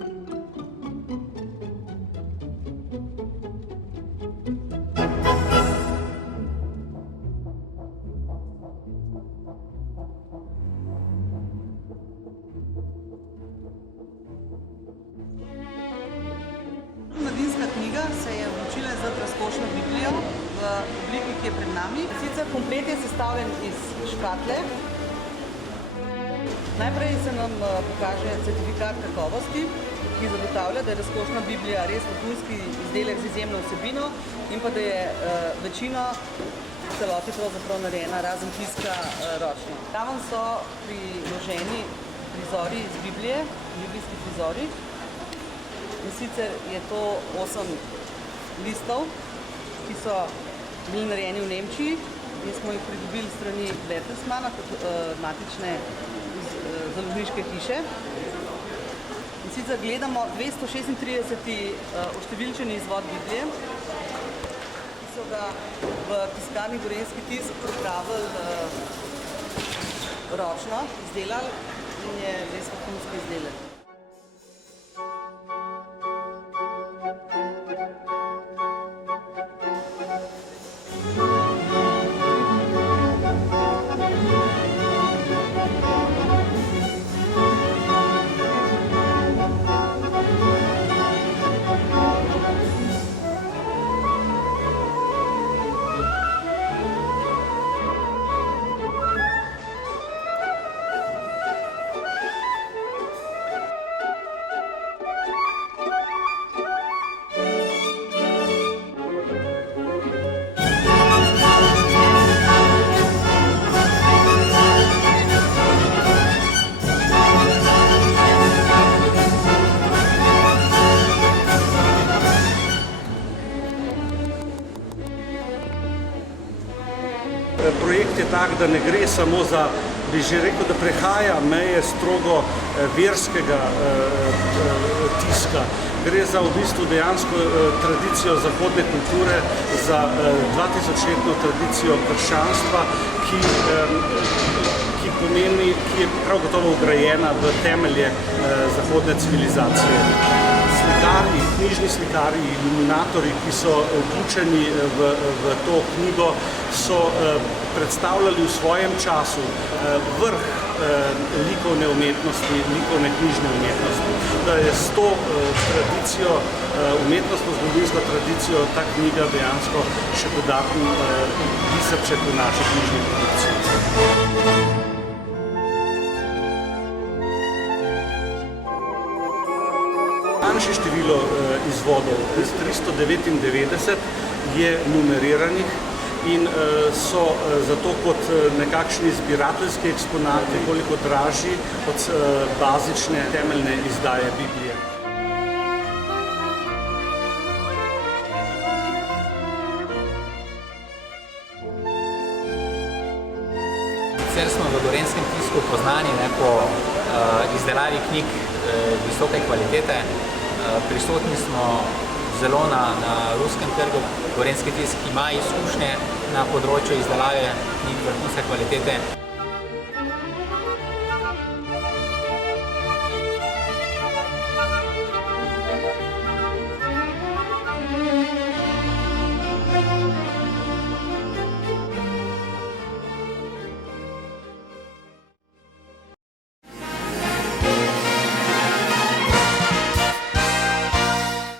Mladinska knjiga se je odločila izdati razkošno Biblijo v obliki, ki je pred nami. Sicer komplet je sestavljen iz škatle. Najprej se nam pokaže certifikat kakovosti, ki zagotavlja, da je razkošna Biblija res vrhunski izdelek z izjemno vsebino in pa da je večina v celoti pravzaprav narejena, razen tiska ročno. Tam so priloženi prizori iz Biblije, biblijski prizori. In sicer je to 8 listov, ki so bili narejeni v Nemčiji in smo jih pridobili strani Bertelsmanna kot matične založniške hiše. In sicer gledamo 236. oštevilčeni izvod Biblije, ki so ga v tiskarni Gorenjski tisk pripravili ročno, izdelali in je res vrhunski izdelek. Projekt je tak, da ne gre samo za, bi že rekel, da prehaja meje strogo verskega tiska. Gre za v bistvu dejansko tradicijo zahodne kulture, za 2000-letno tradicijo krščanstva, ki je prav gotovo vgrajena v temelje zahodne civilizacije. Slikarji, knjižni slikarji, iluminatorji, ki so vključeni v to knjigo, so predstavljali v svojem času vrh likovne umetnosti, likovne knjižne umetnosti. Da je s to tradicijo, umetnostno-zgodovinsko tradicijo, ta knjiga dejansko še dodatni biserček v naši knjižni produkciji. Manjše število izvodov, 399, je numeriranih in so zato kot nekakšni zbirateljski eksponati nekoliko dražji od bazične temeljne izdaje Biblije. Sicer smo v Gorenjskem tisku poznani po izdelavi knjig visoke kvalitete. Prisotni smo zelo na ruskem trgu. Gorenjski tisk ima izkušnje na področju izdelave knjig vrhunske kvalitete.